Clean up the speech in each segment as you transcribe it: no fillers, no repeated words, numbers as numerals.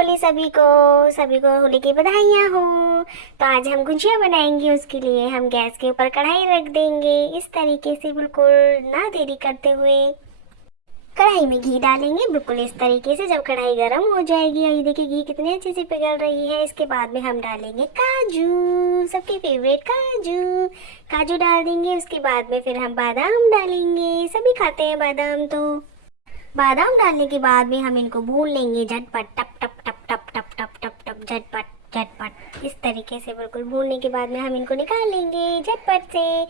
होली सभी को होली की बधाइयाँ हो। तो आज हम गुजिया बनाएंगे। उसके लिए हम गैस के ऊपर कढ़ाई रख देंगे। इस तरीके से बिल्कुल ना देरी करते हुए कढ़ाई में घी डालेंगे। बिल्कुल इस तरीके से जब कढ़ाई गर्म हो जाएगी, और ये देखिए घी कितने अच्छे से पिघल रही है। इसके बाद में हम डालेंगे काजू, सबके फेवरेट काजू। काजू डाल देंगे। उसके बाद में फिर हम बादाम डालेंगे। सभी खाते हैं बादाम। तो बादाम डालने के बाद में हम इनको भून लेंगे झटपट, टप टप टप टप टप टप टप टप, झटपट झटपट। इस तरीके से बिल्कुल भूनने के बाद में हम इनको निकाल लेंगे झटपट से।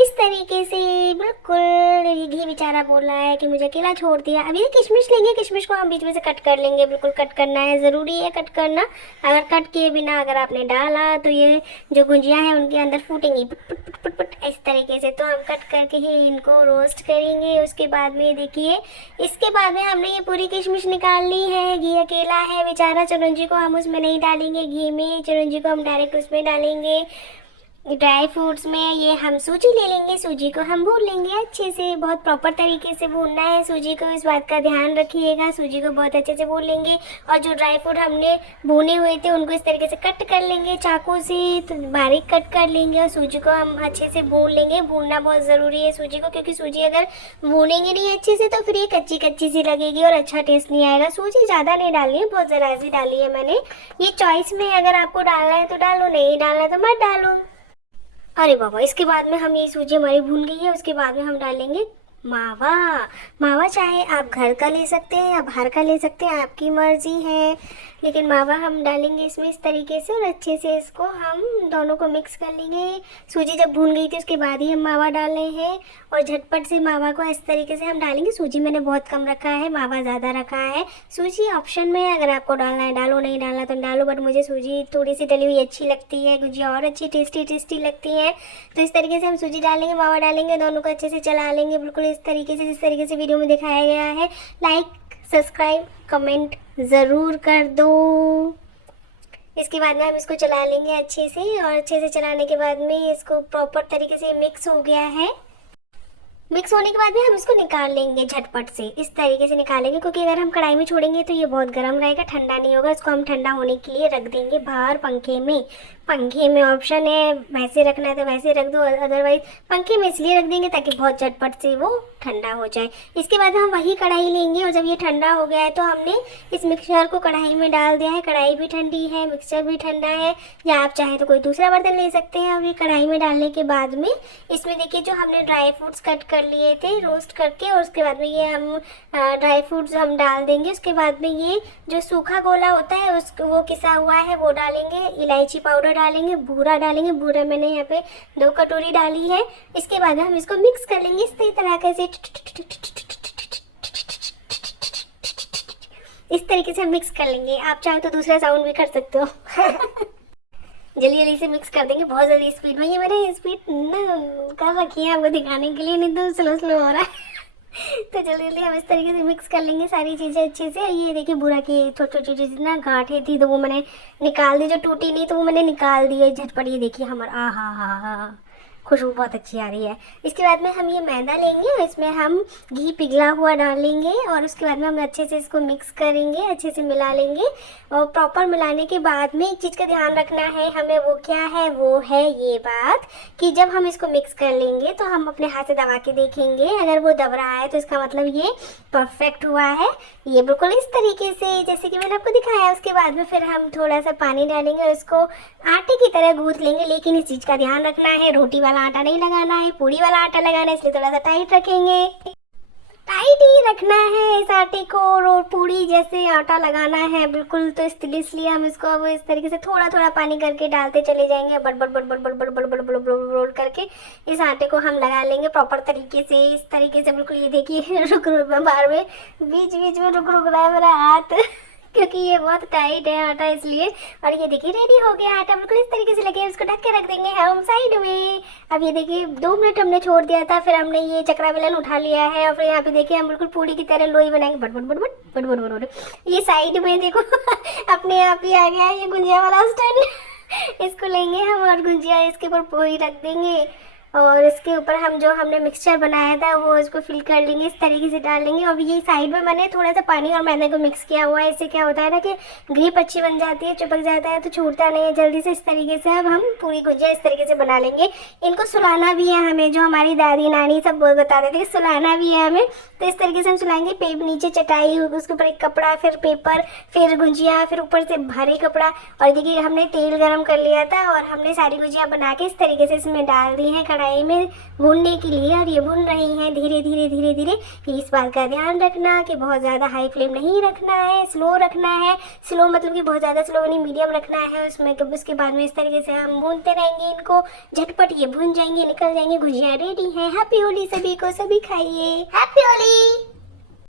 इस तरीके से बिल्कुल। ये घी बेचारा बोल रहा है कि मुझे अकेला छोड़ दिया। अब ये किशमिश लेंगे, किशमिश को हम बीच में से कट कर लेंगे। बिल्कुल कट करना है, ज़रूरी है कट करना। अगर कट किए बिना अगर आपने डाला तो ये जो गुजिया है उनके अंदर फूटेंगी पुट पुट पुट पुट पुट, इस तरीके से। तो हम कट करके ही इनको रोस्ट करेंगे। उसके बाद में देखिए, इसके बाद में हमने ये पूरी किशमिश निकाल ली है। घी अकेला है बेचारा, चिरौंजी को हम उसमें नहीं डालेंगे घी में, चिरौंजी को हम डायरेक्ट उसमें डालेंगे ड्राई फ्रूट्स में। ये हम सूजी ले लेंगे, सूजी को हम भून लेंगे अच्छे से। बहुत प्रॉपर तरीके से भूनना है सूजी को, इस बात का ध्यान रखिएगा। सूजी को बहुत अच्छे से भून लेंगे। और जो ड्राई फ्रूट हमने भुने हुए थे उनको इस तरीके से कट कर लेंगे चाकू से, तो बारीक कट कर लेंगे। और सूजी को हम अच्छे से भून लेंगे। भूनना बहुत ज़रूरी है सूजी को, क्योंकि सूजी अगर भूनेंगे नहीं अच्छे से तो फिर ये कच्ची कच्ची सी लगेगी और अच्छा टेस्ट नहीं आएगा। सूजी ज़्यादा नहीं डालनी है, बहुत ज़रा सी डाली है मैंने। ये चॉइस में, अगर आपको डालना है तो डालो, नहीं डालना है तो मत डालो। अरे बाबा, इसके बाद में हम ये सूजी हमारी भून गई है। उसके बाद में हम डालेंगे मावा। मावा चाहे आप घर का ले सकते हैं या बाहर का ले सकते हैं, आपकी मर्जी है। लेकिन मावा हम डालेंगे इसमें इस तरीके से, और अच्छे से इसको हम दोनों को मिक्स कर लेंगे। सूजी जब भून गई थी उसके बाद ही हम मावा डाल रहे हैं। और झटपट से मावा को इस तरीके से हम डालेंगे। सूजी मैंने बहुत कम रखा है, मावा ज़्यादा रखा है। सूजी ऑप्शन में है, अगर आपको डालना है डालो, नहीं डालना तो डालो। बट मुझे सूजी थोड़ी सी डली हुई अच्छी लगती है, गुजिया और अच्छी टेस्टी टेस्टी लगती है। तो इस तरीके से हम सूजी डालेंगे, मावा डालेंगे, दोनों को अच्छे से चला लेंगे बिल्कुल इस तरीके से, जिस तरीके से वीडियो में दिखाया गया है। लाइक, सब्सक्राइब, कमेंट ज़रूर कर दो। इसके बाद में हम इसको चला लेंगे अच्छे से, और अच्छे से चलाने के बाद में इसको प्रॉपर तरीके से मिक्स हो गया है। मिक्स होने के बाद में हम इसको निकाल लेंगे झटपट से, इस तरीके से निकालेंगे। क्योंकि अगर हम कढ़ाई में छोड़ेंगे तो ये बहुत गर्म रहेगा, ठंडा नहीं होगा। इसको हम ठंडा होने के लिए रख देंगे बाहर पंखे में। पंखे में ऑप्शन है, वैसे रखना है तो वैसे रख दो, अदरवाइज पंखे में इसलिए रख देंगे ताकि बहुत झटपट से वो ठंडा हो जाए। इसके बाद हम वही कढ़ाई लेंगे, और जब ये ठंडा हो गया है तो हमने इस मिक्सचर को कढ़ाई में डाल दिया है। कढ़ाई भी ठंडी है, मिक्सचर भी ठंडा है। या आप चाहें तो कोई दूसरा बर्तन ले सकते हैं। और ये कढ़ाई में डालने के बाद में इसमें देखिए जो हमने ड्राई फ्रूट्स कट कर लिए थे रोस्ट करके, और उसके बाद में ये हम ड्राई फ्रूट्स हम डाल देंगे। उसके बाद में ये जो सूखा गोला होता है वो किसा हुआ है वो डालेंगे। इलायची पाउडर डालेंगे, बूरा डालेंगे। बूरा मैंने यहाँ पे 2 कटोरी डाली है। इसके बाद हम इसको मिक्स कर लेंगे इस तरीके से, इस तरीके से मिक्स कर लेंगे। आप चाहे तो दूसरा साउंड भी कर सकते हो। जल्दी जल्दी से मिक्स कर देंगे, बहुत जल्दी स्पीड में। ये मैंने स्पीड ना कर रखी है आपको दिखाने के लिए, नहीं तो स्लो स्लो हो रहा है। तो जल्दी जल्दी हम इस तरीके से मिक्स कर लेंगे सारी चीज़ें अच्छे से। ये देखिए बूरा की छोटी छोटी चीज़ ना गांठें थी तो वो मैंने निकाल दी, जो टूटी नहीं तो वो मैंने निकाल दी है झटपट। ये देखिए हमारा आ हा खुशबू बहुत अच्छी आ रही है। इसके बाद में हम ये मैदा लेंगे और इसमें हम घी पिघला हुआ डालेंगे, और उसके बाद में हम अच्छे से इसको मिक्स करेंगे, अच्छे से मिला लेंगे। और प्रॉपर मिलाने के बाद में एक चीज़ का ध्यान रखना है हमें, वो क्या है, वो है ये बात कि जब हम इसको मिक्स कर लेंगे तो हम अपने हाथ से दबा के देखेंगे। अगर वो दब रहा है तो इसका मतलब ये परफेक्ट हुआ है। ये बिल्कुल इस तरीके से जैसे कि मैंने आपको दिखाया। उसके बाद में फिर हम थोड़ा सा पानी डालेंगे और इसको आटे की तरह गूंथ लेंगे। लेकिन इस चीज़ का ध्यान रखना है, रोटी वाला आटा नहीं लगाना है, पूड़ी वाला आटा लगाना है, इसलिए थोड़ा सा टाइट रखेंगे। टाइट ही रखना है इस आटे को, और पूड़ी जैसे आटा लगाना है बिल्कुल। तो इसलिए हम इसको अब इस तरीके से थोड़ा थोड़ा पानी करके डालते चले जाएंगे, बड़ बड़ बड़ बड़ बड़ बड़ बड़ बड़ बड़ बड़ रोल करके इस आटे को हम लगा लेंगे प्रॉपर तरीके से, इस तरीके से बिल्कुल। ये देखिए रुक रुक बार में बीच बीच में रुक रुक रहा है मेरा हाथ, क्योंकि ये बहुत टाइट है आटा इसलिए। और ये देखिए रेडी हो गया आटा बिल्कुल इस तरीके से लगे। इसको ढक के रख देंगे हम साइड में। अब ये देखिए 2 मिनट हमने छोड़ दिया था, फिर हमने ये चक्रा बेलन उठा लिया है। और फिर यहाँ पे देखिए हम बिल्कुल पूड़ी की तरह लोई बनाएंगे, but but but but but but but. ये साइड में देखो अपने आप ही आ गया है ये गुजिया वाला स्टैंड। इसको लेंगे हम और गुजिया इसके ऊपर पूरी रख देंगे। और इसके ऊपर हम जो हमने मिक्सचर बनाया था वो इसको फिल कर लेंगे, इस तरीके से डाल लेंगे। और ये साइड में मैंने थोड़ा सा पानी और मैदे को मिक्स किया हुआ है। इससे क्या होता है ना कि ग्रिप अच्छी बन जाती है, चिपक जाता है तो छूटता नहीं है जल्दी से। इस तरीके से अब हम पूरी गुजिया इस तरीके से बना लेंगे। इनको सुलाना भी है हमें, जो हमारी दादी नानी सब बताते थे, सुलाना भी है हमें। तो इस तरीके से हम सुलाएंगे। नीचे चटाई, उसके ऊपर एक कपड़ा, फिर पेपर, फिर गुजिया, फिर ऊपर से भारी कपड़ा। और देखिए हमने तेल गरम कर लिया था और हमने सारी गुजिया बना के इस तरीके से इसमें डाल दी है कढ़ाई में भूनने के लिए। और ये भून रही हैं धीरे धीरे धीरे धीरे। इस बात का ध्यान रखना कि बहुत ज़्यादा हाई फ्लेम नहीं रखना है, स्लो रखना है। स्लो मतलब कि बहुत ज़्यादा स्लो नहीं, मीडियम रखना है उसमें। उसके बाद में इस तरीके से हम भूनते रहेंगे इनको, झटपट ये भून जाएंगे, निकल जाएंगे। गुजिया रेडी है। हैप्पी होली सभी को, सभी खाइए। हैप्पी होली।